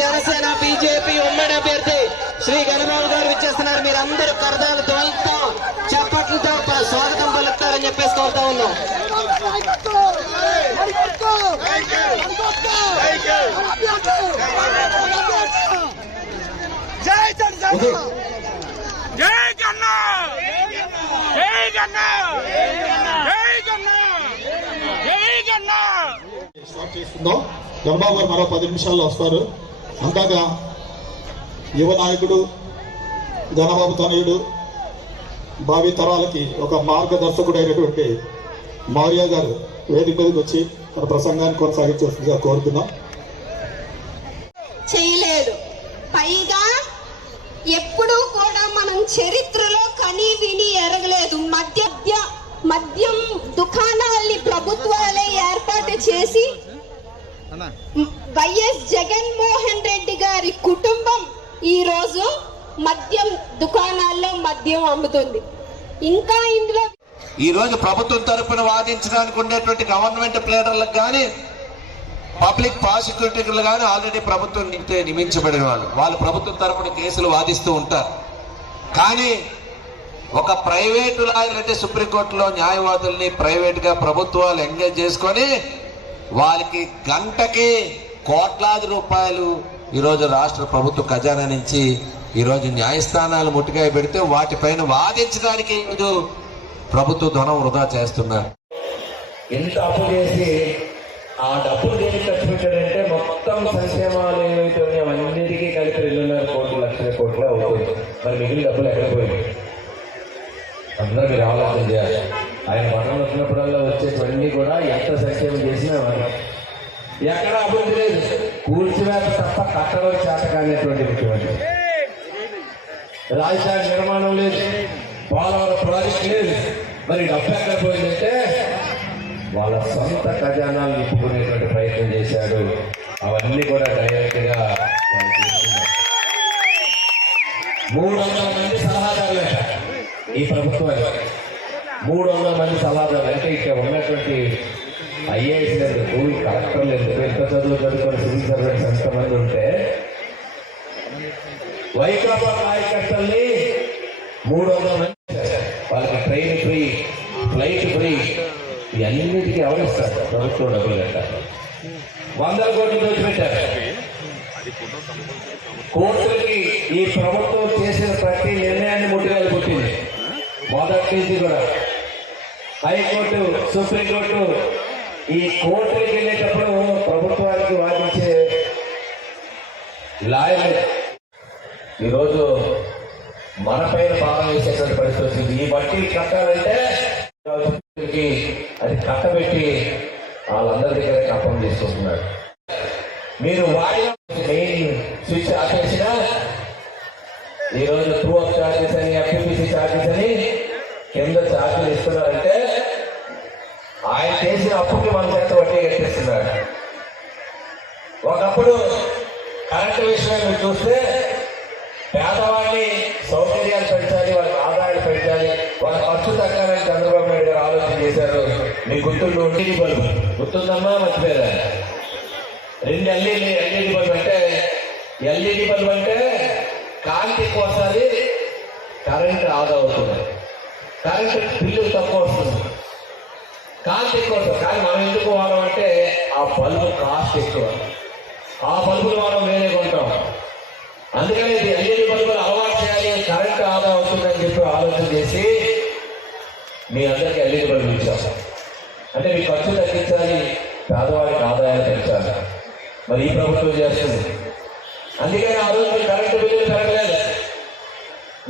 Janasena BJP ఉమ్మడి అభ్యర్థి శ్రీ గణబాబు గారు విచ్చేస్తున్నారు. మీరందరూ కరదాలు తోలుతో చప్పట్లతో స్వాగతం పలుకుతారని చెప్పేసి కోరుతా ఉన్నాం. గణబాబు గారు మరో 10 నిమిషాల్లో వస్తారు. అంతగా యువ నాయకుడు గణబాబు తనయుడు భావి తరాలకి ఒక మార్గదర్శకుడు అయినటువంటి మారియా గారు వేదిక మీదకి వచ్చి తన ప్రసంగాన్ని కొనసాగించాల్సిందిగా కోరుతున్నాం. చేయలేదు. పైగా ఎప్పుడూ కూడా మనం చరిత్రలో కని విని ఎరగలేదు. మద్యం దుకాణాలని ప్రభుత్వాలే ఏర్పాటు చేసి వైఎస్ జగన్మోహన్ రెడ్డి గారి కుటుంబం ఈ రోజు మద్యం దుకాణాల్లో మద్యం అమ్ముతుంది. ఇంకా ఇందులో ఈ రోజు ప్రభుత్వం తరపున వాదించడానికి ఉండేటువంటి గవర్నమెంట్ ప్లేడర్లకు కానీ పబ్లిక్ ప్రాసిక్యూటర్లు కానీ ఆల్రెడీ ప్రభుత్వం నియమించబడిన వాళ్ళు ప్రభుత్వం తరపున కేసులు వాదిస్తూ ఉంటారు. కానీ ఒక ప్రైవేటు లాయర్ అంటే సుప్రీంకోర్టులో న్యాయవాదుల్ని ప్రైవేట్గా ప్రభుత్వాలు ఎంగేజ్ చేసుకొని వాళ్ళకి గంటకి కోట్లాది రూపాయలు ఈరోజు రాష్ట్ర ప్రభుత్వ ఖజానా నుంచి ఈరోజు న్యాయస్థానాలు ముట్టికాయ పెడితే వాటిపైన వాదించడానికి ఈరోజు ప్రభుత్వ ధనం వృధా చేస్తున్నారు. ఎంత అప్పు చేసి ఆ డబ్బులు దేనికి ఖర్చు పెట్టాడంటే మొత్తం సంక్షేమాలు ఏవైతే ఉన్నాయో అవన్నిటికీ కలిపి 2.5 కోట్లు లక్షల కోట్లు అవుతుంది. మరి మిగిలిన డబ్బులు ఎక్కడ పోయింది? అందరూ మీరు ఆలోచన చేయాలి. ఆయన పట్టణం వచ్చినప్పుడల్లా వచ్చేవన్నీ కూడా ఎంత సంక్షేమం చేసినా ఎక్కడ అభివృద్ధి లేదు. కూల్చివేత తప్ప కట్టడం చేత కానిటువంటి ముఖ్యమంత్రి. రాజధాని నిర్మాణం లేదు, పోలవరం ప్రాజెక్ట్ లేదు. మరి డబ్బు ఎక్కడ పోయిందంటే వాళ్ళ సొంత ఖజానాలు నింపుకునేటువంటి ప్రయత్నం చేశాడు. అవన్నీ కూడా డైరెక్ట్ గా వాళ్ళు చేస్తున్నారు. 300 మంది సలహాదారులు ఈ ప్రభుత్వాలు, 300 మంది సలహాదారులు. అంటే ఇక్కడ ఉన్నటువంటి ఐఏఎస్ ఎందుకు, కలెక్టర్లు ఎందుకు, ఎంత చదువుకొని సివిల్ సర్వెంట్స్ ఎంతమంది ఉంటే వైకాపా కార్యకర్తల్ని 300 మంది వాళ్ళకి ట్రైన్ ఫ్రీ, ఫ్లైట్ ఫ్రీ, ఇవన్నిటికీ ఎవరిస్తారు? ప్రభుత్వం డబ్బులు కట్టారు. 100 కోట్లు దోచిపెట్టారు. కోర్టులకి ఈ ప్రభుత్వం చేసిన ప్రతి నిర్ణయాన్ని ముట్టివేలు పుట్టింది. మొదటి నుంచి కూడా హైకోర్టు, సుప్రీంకోర్టు ఈ కోర్టులకు వెళ్ళేటప్పుడు ప్రభుత్వానికి వాదించే లాయర్లు ఈరోజు మన పైన పాలన వేసేటువంటి పరిస్థితి వచ్చింది. ఈ బట్టి కట్టాలంటే అది కట్టబెట్టి వాళ్ళందరి దగ్గర కప్పం చేసుకుంటున్నాడు. మీరు వాడిన మెయిన్ స్విచ్ ఆపేసిన ఈరోజు ట్రూ అప్ ఛార్జెస్ అని, ఎఫ్యూపీసీ ఛార్జెస్ అని కింద ఛార్జీలు ఇస్తున్నారంటే ఆయన చేసిన అప్పుకి మన చేత వడ్డీ కట్టిస్తున్నాడు. ఒకప్పుడు కరెంటు విషయం మీరు చూస్తే పేదవాడిని సౌకర్యాలు పెంచాలి, వాళ్ళకి ఆదాయాలు పెంచాలి, వాళ్ళ ఖర్చు తగ్గాలని చంద్రబాబు నాయుడు గారు ఆలోచన చేశారు. మీకు గుర్తుండు ఎల్ఈడి బల్బు గుర్తుందమ్మా? మర్చిపోయారా? 2 ఎల్ఈడి బల్బు అంటే ఎల్ఈడి బల్బు అంటే కాంతి ఎక్కువ వస్తుంది, కరెంట్ ఆదా అవుతుంది, కరెంట్ బిల్లు తక్కువ వస్తుంది, కాంతి ఎక్కువ వస్తుంది. కానీ మనం ఎందుకు వాడమంటే ఆ బల్బు కాస్ట్ ఎక్కువ, ఆ బల్బులు మనం వేరే కొంటాం. అందుకని ఎల్ఈడి బల్బులు అలవాటు చేయాలి, కరెంట్ ఆదా అవుతుందని చెప్పి ఆలోచన చేసి మీ అందరికీ ఎల్ఈడి బల్బులు ఇచ్చాం. అంటే మీ ఖర్చు తగ్గించాలి, పేదవాడికి ఆదాయాలు పెంచాలి. మరి ఈ ప్రభుత్వం చేస్తుంది. అందుకని ఆ రోజు కరెంటు బిల్లులు పెరగలేదు,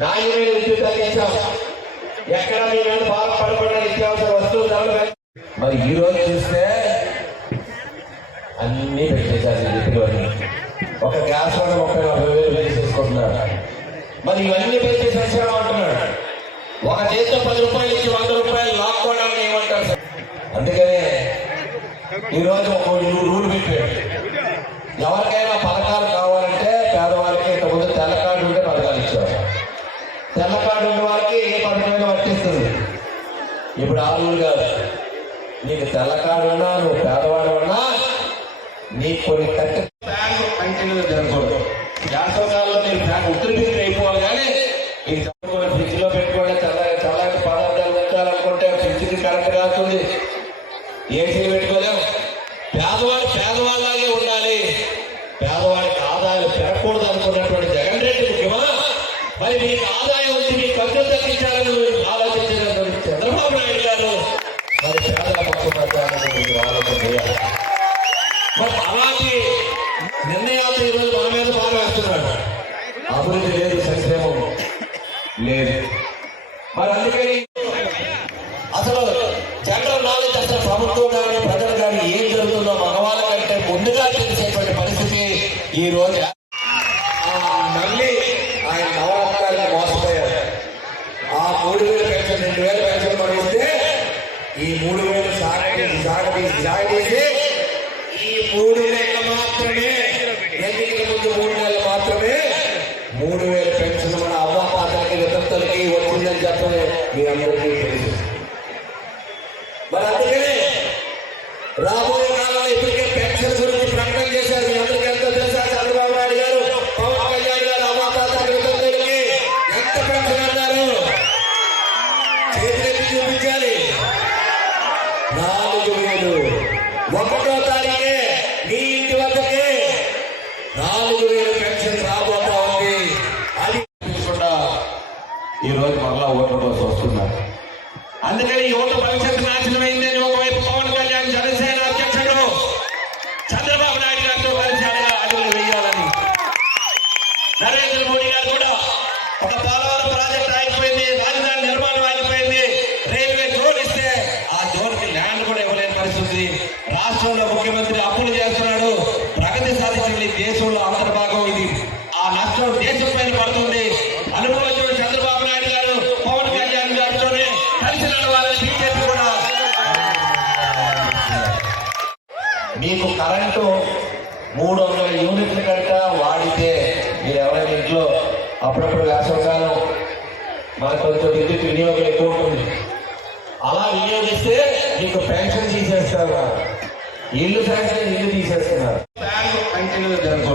నాణ్యమైన విద్యుత్ తగ్గించాం. ఎక్కడ మీ మీద బాధపడకుండా నిత్యావసర వస్తువులు ధరలు. మరి ఈ రోజు చూస్తే అన్నీ పెట్టేశారు చెప్పినవన్నీ. ఒక గ్యాస్ వల్ల 30-40 వేలు చేసుకుంటున్నాడు. మరి ఇవన్నీ పెట్టి సంక్షేమం అంటున్నాడు. ఒక చేతితో 10 రూపాయలు ఇచ్చి 100 రూపాయలు లాక్కోవడానికి ఏమంటారు సార్? అందుకనే ఈరోజు ఒక రూల్ పెట్టాడు. ఎవరికైనా పథకాలు కావాలంటే పేదవారికి ఇంతకుముందు తెల్ల కార్డు ఉంటే పథకాలు ఇచ్చేవారు. తెల్ల కార్డు ఉన్న వారికి ఏ పథకమైనా వర్తిస్తుంది. ఇప్పుడు ఆ రూల్ కాదు. నీకు తెల్ల కార్డు ఉన్నా, నువ్వు పేదవాడు ఉన్నా, నీకు కొన్ని కంటిన్యూ జరగకూడదు. మరి మీకు ఆదాయం వచ్చి మీ ఖర్చు తగ్గించాలని ఆలోచించిన చంద్రబాబు నాయుడు గారు మరి పేదల పక్షపాతాన్ని ఆలోచన చేయాలి. మరి అలాంటి నిర్ణయాలు ఈరోజు మన మీద బాగా వేస్తున్నాడు. అభివృద్ధి లేదు, సంక్షేమం లేదు. మరి అందుకని అసలు జనరల్ నాలెడ్జ్ అసలు ప్రభుత్వం కానీ ప్రజలు కానీ ఏం జరుగుతుందో మగవాళ్ళ కంటే ముందుగా తెలిసేటువంటి పరిస్థితి ఈ రోజు. మళ్ళీ ఆయన నవరత్నాలకు మోసపోయారు. ఆ 3,000 పెన్షన్ 2,000 పెన్షన్ పడిస్తే ఈ 3,000 సాగదీసి ఈ 3 నెలలు మాత్రమే, ఎన్నికల ముందు 3 నెలలు మాత్రమే 3,000 పెన్షన్ మన అవ్వాపాతలకి వితంతులకి వచ్చిందని చెప్పని మీ అందరికీ తెలుసు. మరి అందుకనే రాబోయే కాలంలో ఇప్పటికే పెన్షన్ గురించి ప్రకటన చేశారు. మీ అందరికీ ఎంతో తెలుసా? చంద్రబాబు నాయుడు గారు, పవన్ కళ్యాణ్ గారు అవ్వాపాతలకి వితంతులకి ఎంత పెన్షన్ అన్నారు? చేతులెత్తి చూపించాలి. 4,000 1వ తారీఖే మీ ఇంటి వద్దకే 4,000 పెన్షన్ రాబోతా ఉంది. అది తీసుకుండా ఈ రోజు మరలా ఓట్ల కోసం వస్తున్నారు. అందుకని ఈ ఓటు భవిష్యత్తు నాశనమైందని ఒకవైపు పవన్ కళ్యాణ్ జనసేన అధ్యక్షుడు చంద్రబాబు నాయుడు గారితో కలిసి అడుగులు వేయాలని, నరేంద్ర మోడీ గారు కూడా ఒక పోలవరం ప్రాజెక్ట్ ఆగిపోయింది, రాజధాని నిర్మాణం ఆగిపోయింది, రైల్వే జోన్ ఇస్తే ఆ జోన్కి ల్యాండ్ కూడా ఇవ్వలేని పరిస్థితి. రాష్ట్రంలో ముఖ్యమంత్రి అప్పులు చేస్తున్నాడు. ప్రగతి సాధించిన ఈ దేశంలో అంతర్భాగం ఇది. ఆ నష్టం దేశం పైన పడుతుంది. అనుభవించిన చంద్రబాబు నాయుడు గారు పవన్ కళ్యాణ్ గారితోనే కలిసి నడవాలని బీజేపీ కూడా. మీకు కరెంటు 300 యూనిట్లు కనుక వాడితే మీరు ఎవరైనా ఇంట్లో అప్పుడప్పుడు వేసవకాలం మనకు కొంచెం విద్యుత్ వినియోగం ఎక్కువ ఉంటుంది, అలా వినియోగిస్తే మీకు పెన్షన్ తీసేస్తారు, ఇల్లు శాంక్షన్ ఇల్లు తీసేస్తున్నారు. కంటిన్యూ జరుగుతుంది.